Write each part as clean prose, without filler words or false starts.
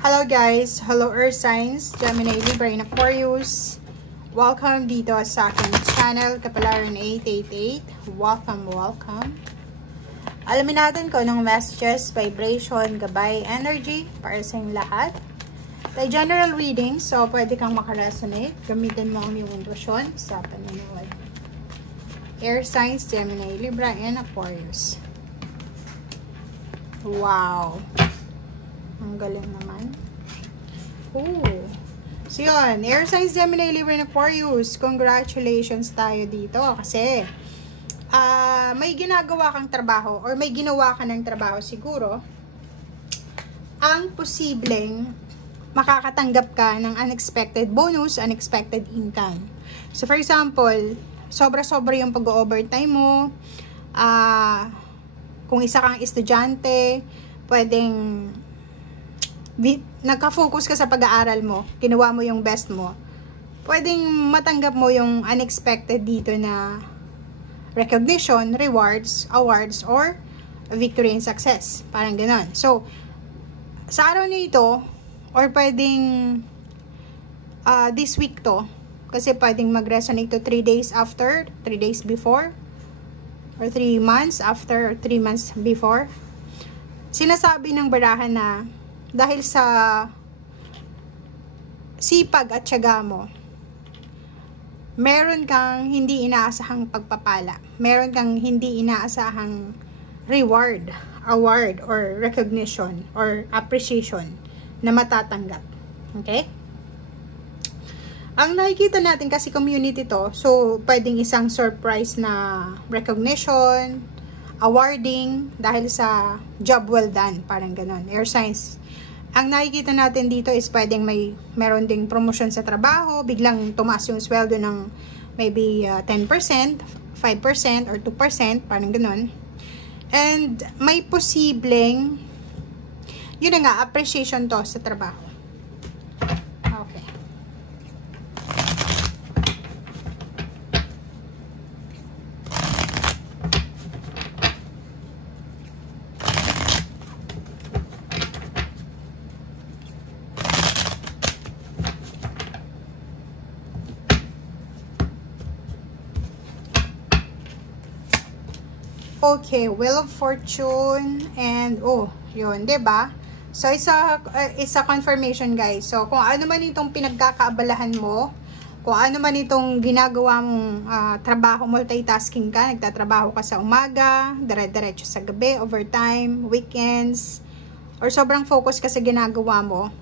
Hello guys! Hello Earth Signs, Gemini, Libra, and Aquarius. Welcome dito sa aking channel, Kapalaran 888. Welcome. Alamin natin kung anong messages, vibration, gabay, energy para sa inyong lahat. Kay general reading, so pwede kang makaresonate. Gamitin mo ang iyong intuition sa panunod. Air Signs, Gemini, Libra, and Aquarius. Wow! Ang galing naman. Ooh. So yun, Air Signs, Gemini, Libra, and Aquarius. Congratulations tayo dito kasi may ginagawa kang trabaho or may ginawa ka ng trabaho siguro ang posibleng makakatanggap ka ng unexpected bonus, unexpected income. So for example, sobra-sobra yung pag-overtime mo. Kung isa kang estudyante, pwedeng nagka-focus ka sa pag-aaral mo, ginawa mo yung best mo, pwedeng matanggap mo yung unexpected dito na recognition, rewards, awards, or victory and success. Parang ganon. So, sa araw na ito, or pwedeng this week to, kasi pwedeng mag-resonate to 3 days after, 3 days before, or 3 months after, or 3 months before. Sinasabi ng barahan na dahil sa sipag at tiyaga mo, meron kang hindi inaasahang pagpapala. Meron kang hindi inaasahang reward, award, or recognition, or appreciation na matatanggap. Okay? Ang nakikita natin kasi community to, so pwedeng isang surprise na recognition, awarding, dahil sa job well done, parang ganon. Air signs. Ang nakikita natin dito is pwedeng meron ding promotion sa trabaho, biglang tumaas yung sweldo ng maybe 10%, 5%, or 2%, parang ganon. And may posibleng, yun na nga, appreciation to sa trabaho. Okay. Okay, Wheel of Fortune, and yun, 'di ba? So it's a confirmation, guys. So kung ano man itong pinagkakaabalahan mo, kung ano man itong ginagawa mong trabaho, multitasking ka, nagtatrabaho ka sa umaga, dire-diretso sa gabi, overtime, weekends, or sobrang focus ka sa ginagawa mo,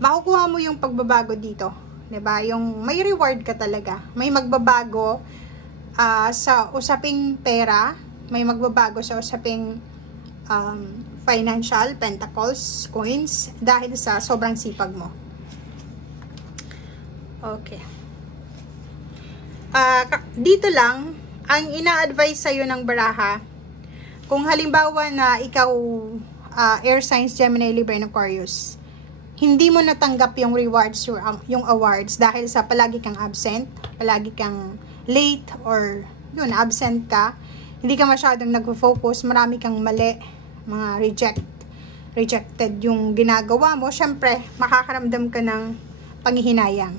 makukuha mo yung pagbabago dito, 'di ba? Yung may reward ka talaga, may magbabago sa usaping pera, may magbabago sa usaping financial, pentacles, coins, dahil sa sobrang sipag mo. Okay. Dito lang, ang ina-advise sa'yo ng baraha, kung halimbawa na ikaw, Air Signs, Gemini, Libra, and Aquarius, hindi mo natanggap yung rewards, yung awards, dahil sa palagi kang absent, palagi kang late, or yun, absent ka, hindi ka masyadong nag-focus, marami kang mali, mga rejected yung ginagawa mo, syempre, makakaramdam ka ng panghihinayang.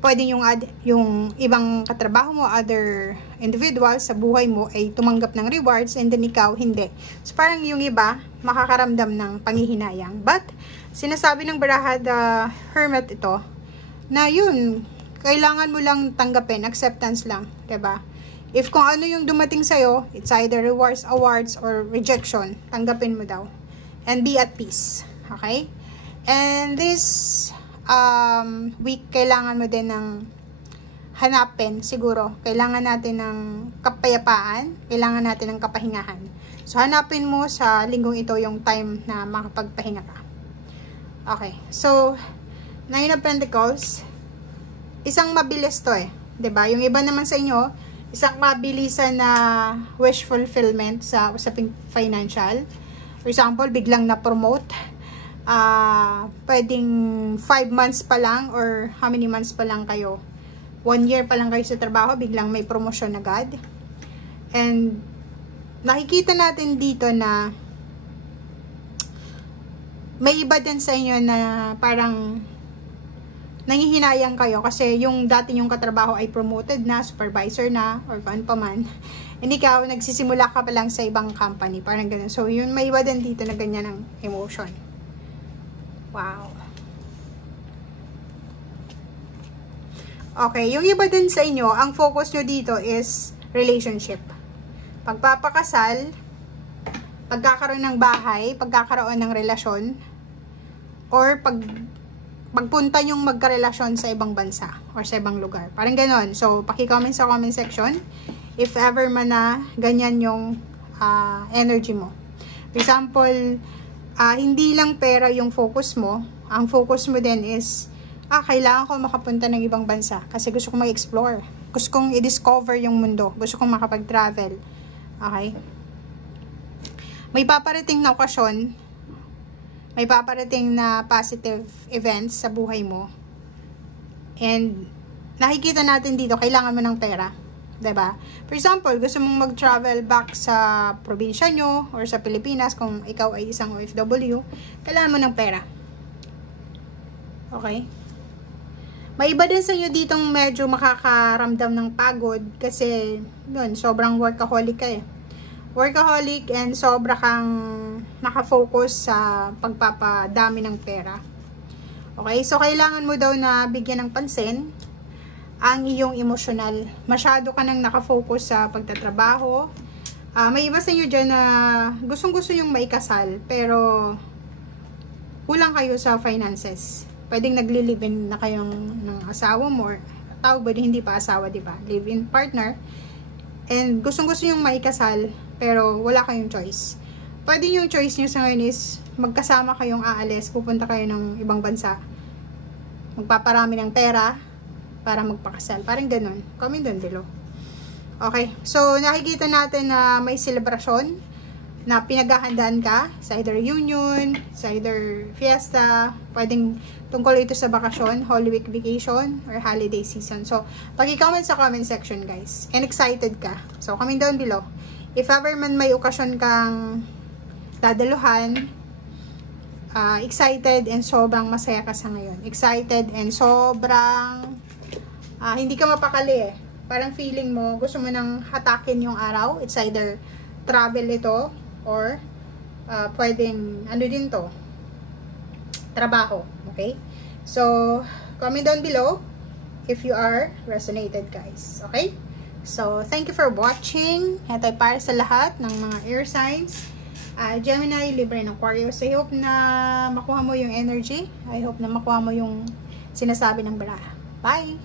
Pwede yung ibang katrabaho mo, other individuals sa buhay mo ay tumanggap ng rewards, and then ikaw, hindi. So, parang yung iba, makakaramdam ng panghihinayang. But, sinasabi ng baraha, the Hermit ito, na yun, kailangan mo lang tanggapin, acceptance lang, 'di ba? If kung ano yung dumating sa'yo, it's either rewards, awards, or rejection, tanggapin mo daw. And be at peace. Okay? And this week, kailangan mo din ng hanapin, siguro. Kailangan natin ng kapayapaan, kailangan natin ng kapahingahan. So, hanapin mo sa linggong ito yung time na makapagpahinga ka. Okay. So, Nine of Pentacles, isang mabilis to eh. 'Di ba? Yung iba naman sa inyo, isang mabilisan na wish fulfillment sa usaping financial. For example, biglang na-promote. Pwedeng 5 months pa lang, or how many months pa lang kayo? 1 year pa lang kayo sa trabaho, biglang may promotion agad. And nakikita natin dito na may iba din sa inyo na parang nangihinayang kayo kasi yung dati yung katrabaho ay promoted na, supervisor na, or kung pa man. And ikaw, nagsisimula ka pa lang sa ibang company. Parang ganun. So, yun, may iba din dito na ganyan ang emotion. Wow. Okay, yung iba din sa inyo, ang focus nyo dito is relationship. Pagpapakasal, pagkakaroon ng bahay, pagkakaroon ng relasyon, or pagpunta yung magkarelasyon sa ibang bansa or sa ibang lugar. Parang ganon. So, paki-comment sa comment section if ever man na ganyan yung energy mo. For example, hindi lang pera yung focus mo. Ang focus mo din is kailangan ko makapunta ng ibang bansa kasi gusto kong mag-explore. Gusto kong i-discover yung mundo. Gusto kong makapag-travel. Okay? May paparating na okasyon, may paparating na positive events sa buhay mo. And nakikita natin dito, kailangan mo ng pera. 'Di ba? For example, gusto mong mag-travel back sa probinsya nyo or sa Pilipinas kung ikaw ay isang OFW, kailangan mo ng pera. Okay? May iba din sa inyo ditong medyo makakaramdam ng pagod kasi yun, sobrang workaholic ka eh. Workaholic and sobra kang nakafocus sa pagpapadami ng pera. Okay? So, kailangan mo daw na bigyan ng pansin ang iyong emosyonal. Masyado ka nang nakafocus sa pagtatrabaho. May iba sa inyo dyan na gustong-gusto yung maikasal pero kulang kayo sa finances. Pwedeng nagli-live-in na kayong ng asawa mo or tawag ba hindi pa asawa, di ba? Live-in partner. And gustong-gusto yung maikasal pero wala kayong choice. Pwede yung choice nyo sa ngayon is magkasama kayong aalis, pupunta kayo ng ibang bansa. Magpaparami ng pera para magpakasal. Parang ganun. Comment down below. Okay. So, nakikita natin na may selebrasyon na pinaghahandaan ka sa either reunion, sa either fiesta, pwedeng tungkol ito sa bakasyon, Holy Week vacation, or holiday season. So, pag-comment sa comment section, guys. And excited ka. So, comment down below. If ever man may okasyon kang dadaluhan, excited and sobrang masaya ka sa ngayon. Excited and sobrang hindi ka mapakali eh. Parang feeling mo, gusto mo nang hatakin yung araw. It's either travel ito or pwedeng ano din to, trabaho. Okay? So, comment down below if you are resonated, guys. Okay? So, thank you for watching. Ito ay para sa lahat ng mga air signs. Gemini, Libra, and Aquarius. I hope na makuha mo yung energy. I hope na makuha mo yung sinasabi ng baraha. Bye!